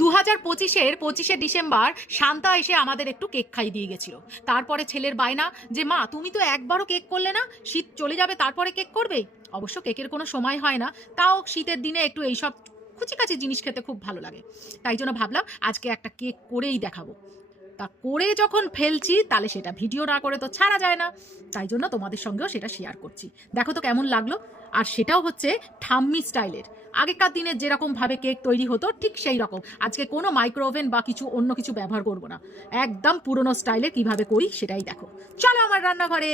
2025-এর 25শে December Shanta এসে আমাদের একটু কেক খাইয়ে দিয়ে গেছিল। তারপরে ছেলের বায়না যে মা তুমি তো একবারও কেক করলে না, শীত চলে যাবে তারপরে কেক করবে। অবশ্য কেকের কোনো সময় হয় না, তাও শীতের দিনে একটু এইসব কুচিকাচি জিনিস খেতে খুব ভালো লাগে। তাই জন্য ভাবলাম আজকে একটা কেক করেই দেখাবো। তা করে যখন ফেলছি তাহলে সেটা ভিডিও না করে তো ছাড়া যায় না, তাই জন্য তোমাদের সঙ্গেও সেটা শেয়ার করছি। দেখো তো কেমন লাগলো। আর সেটাও হচ্ছে ঠাম্মি স্টাইলের। আগেকার দিনে যেরকমভাবে কেক তৈরি হতো ঠিক সেই রকম। আজকে কোনো মাইক্রোওভেন বা কিছু অন্য কিছু ব্যবহার করব না, একদম পুরনো স্টাইলে কিভাবে করি সেটাই দেখো। চলো আমার রান্নাঘরে।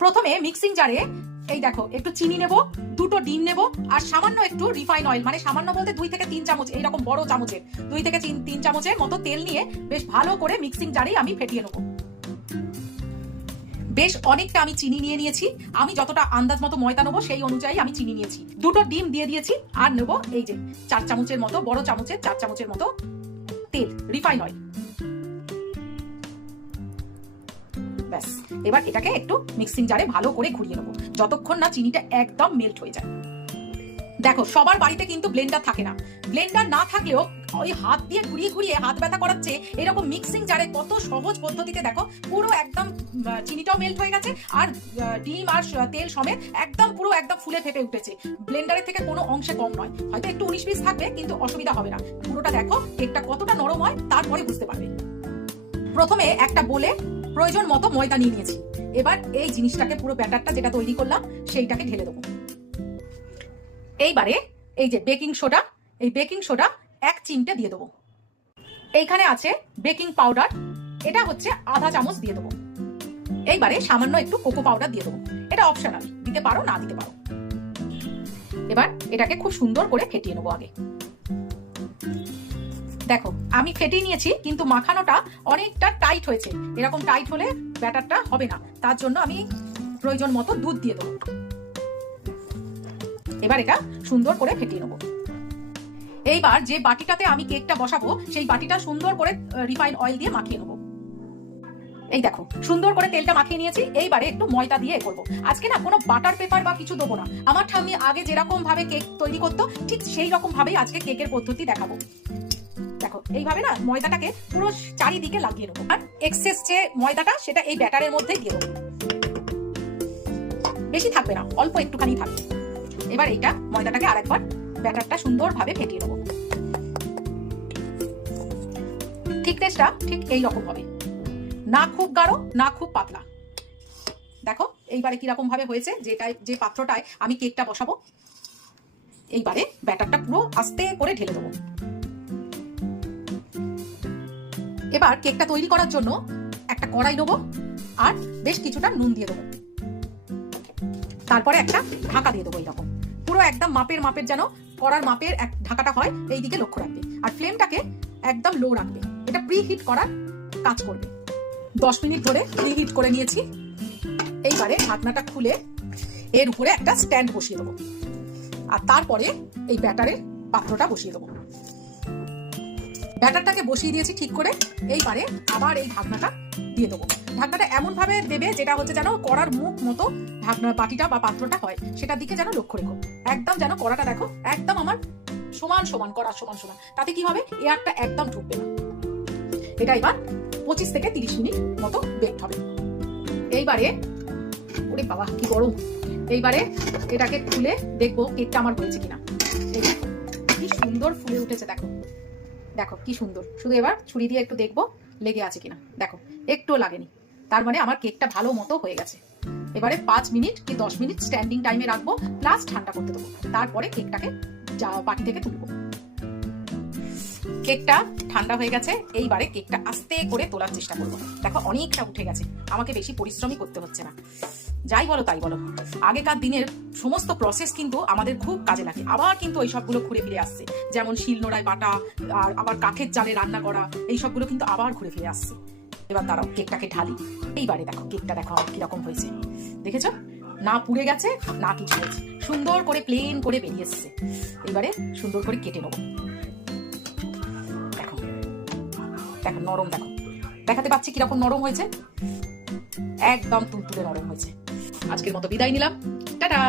প্রথমে মিক্সিং জারে এই দেখো একটু চিনি নেব, দুটো ডিম নেব, আর সামান্য একটু রিফাইন অয়েল, মানে সামান্য বলতে 2 থেকে 3 চামচ, এইরকম বড় চামচের 2 থেকে 3 চামচের মতো তেল নিয়ে বেশ ভালো করে মিক্সিং জারেই আমি ফেটিয়ে নেব। বেশ অনেকটা আমি চিনি নিয়ে নিয়েছি। আমি যতটা আন্দাজ মতো ময়দা নেবো সেই অনুযায়ী আমি চিনি নিয়েছি। দুটো ডিম দিয়ে দিয়েছি, আর নেবো এই যে 4 চামচের মতো, বড় চামচের 4 চামচের মতো তেল, রিফাইন অয়েল। ব্যাস, এবার এটাকে একটু মিক্সিং জারে ভালো করে ঘুরিয়ে নেবো যতক্ষণ না চিনিটা একদম মেল্ট হয়ে যায়। দেখো সবার বাড়িতে কিন্তু ব্লেন্ডার থাকে না। ব্লেন্ডার না থাকলেও ওই হাত দিয়ে ঘুরিয়ে ঘুরিয়ে হাত ব্যথা করাচ্ছে, এরকম মিক্সিং জারে কত সহজ পদ্ধতিতে দেখো পুরো একদম চিনিটাও মেল্ট হয়ে গেছে, আর ডিম আর তেল সমেত একদম পুরো একদম ফুলে ফেপে উঠেছে। ব্লেন্ডারের থেকে কোনো অংশে কম নয়, হয়তো একটু 19-20 থাকবে কিন্তু অসুবিধা হবে না। পুরোটা দেখো কেকটা কতটা নরম হয় তারপরে বুঝতে পারবে। প্রথমে একটা বলে প্রয়োজন মতো ময়দা নিয়ে নিয়েছি। এবার এই জিনিসটাকে, পুরো ব্যাটারটা যেটা তৈরি করলাম সেইটাকে ঢেলে দেবো। এইবারে এই যে বেকিং সোডা, এই বেকিং সোডা 1 চিমটে দিয়ে দেবো। এইখানে আছে বেকিং পাউডার, এটা হচ্ছে আধা চামচ দিয়ে দেবো। এইবারে সামান্য একটু কোকো পাউডার দিয়ে দেবো, এটা অপশনাল, দিতে পারো না দিতে পারো। এবার এটাকে খুব সুন্দর করে ফেটিয়ে নেবো আগে। দেখো আমি ফেটিয়ে নিয়েছি, কিন্তু মাখানোটা অনেকটা টাইট হয়েছে। এরকম টাইট হলে ব্যাটারটা হবে না, তার জন্য আমি প্রয়োজন মতো দুধ দিয়ে দেবো। এবার এটা সুন্দর করে ফেটিয়ে নেবো। এইবার যে বাটিটাতে আমি কেকটা বসাবো সেই বাটিটা সুন্দর করে রিফাইন অয়েল দিয়ে মাখিয়ে নেবো। এই দেখো সুন্দর করে তেলটা মাখিয়ে নিয়েছি। এইবারে একটু ময়দা দিয়ে করবো। আজকে না কোনো বাটার পেপার বা কিছু দেবো না, আমার ঠাম্মি আগে যেরকম ভাবে কেক তৈরি করতো ঠিক সেই রকম ভাবেই আজকে কেকের পদ্ধতি দেখাবো। দেখো এইভাবে না ময়দাটাকে পুরো চারিদিকে লাগিয়ে নেবো, আর এক্সেস যে ময়দাটা সেটা এই ব্যাটারের মধ্যে দিয়ে দেবো। বেশি থাকবে না, অল্প একটুখানি থাকবে। এবার এইটা ময়দাটাকে আরেকবার ব্যাটারটা সুন্দরভাবে ফেটিয়ে নেবো। থিকনেসটা ঠিক এই রকম হবে, না খুব গাঢ় না খুব পাতলা। দেখো এইবারে কিরকম ভাবে হয়েছে, যে পাত্রটায় আমি কেকটা বসাবো। এইবারে ব্যাটারটা পুরো আস্তে করে ঢেলে দেবো। এবার কেকটা তৈরি করার জন্য একটা কড়াই নেবো, আর বেশ কিছুটা নুন দিয়ে দেবো। তারপরে একটা ঢাকা দিয়ে দেবো। এইরকম পুরো একদম মাপের যেন কড়ার মাপের এক ঢাকাটা হয়, এই দিকে লক্ষ্য রাখবে। আর ফ্লেমটাকে একদম লো রাখবে, এটা প্রি হিট করার কাজ করবে। 10 মিনিট ধরে প্রি হিট করে নিয়েছি। এইবারে ঢাকনাটা খুলে এর উপরে একটা স্ট্যান্ড বসিয়ে দেবো, আর তারপরে এই ব্যাটারের পাত্রটা বসিয়ে দেবো। ব্যাটারটাকে বসিয়ে দিয়েছি ঠিক করে। এইবারে আবার এই ঢাকনাটা দিয়ে দেবো। ঢাকনাটা এমন ভাবে দেবে যেটা হচ্ছে যেন কড়ার মুখ মতো ঢাকনা বাটিটা বা পাত্রটা হয়, সেটার দিকে যেন লক্ষ্য রেখো। একদম যেন কড়াটা দেখো একদম আমার সমান সমান, কড়া সমান সমান, তাতে কি হবে এয়ারটা একদম ঢুকবে না। এটা এবার 25 থেকে 30 মিনিট মতো বেক হবে। এইবারে ওরে বাবা কি গরম, এইবারে এটাকে খুলে দেখবো কেকটা আমার হয়েছে কিনা। কি সুন্দর ফুলে উঠেছে, দেখো দেখো কি সুন্দর। শুধু এবার ছুরি দিয়ে একটু দেখবো লেগে আছে কিনা। দেখো একটুও লাগেনি, তার মানে আমার কেকটা ভালো মতো হয়ে গেছে। এবারে 5 মিনিট কি 10 মিনিট স্ট্যান্ডিং টাইমে রাখবো, প্লাস ঠান্ডা করতে দেবো। তারপরে কেকটাকে বাটি থেকে তুলবো। কেকটা ঠান্ডা হয়ে গেছে। এইবারে কেকটা আস্তে করে তোলার চেষ্টা করবো। দেখো অনেকটা উঠে গেছে, আমাকে বেশি পরিশ্রমই করতে হচ্ছে না। যাই বলো তাই বলো, আগেকার দিনের সমস্ত প্রসেস কিন্তু আমাদের খুব কাজে লাগে। আবার কিন্তু ওই সবগুলো ঘুরে ফিরে আসছে, যেমন শিলনোড়ায় বাটা আর আবার কাঠের জালে রান্না করা, এই সবগুলো কিন্তু আবার ঘুরে ফিরে আসছে। এবার দাঁড়াও কেকটাকে ঢালি। এইবারে দেখো কেকটা দেখো আমার কিরকম হয়েছে, দেখেছো না পুড়ে গেছে না কিছু হয়েছে, সুন্দর করে প্লেন করে বেরিয়ে এসছে। এবারে সুন্দর করে কেটে নেবো। দেখো দেখো নরম, দেখো দেখাতে পাচ্ছি কিরকম নরম হয়েছে, একদম তুলতুলে নরম হয়েছে। আজকের মতো বিদায় নিলাম, টাটা।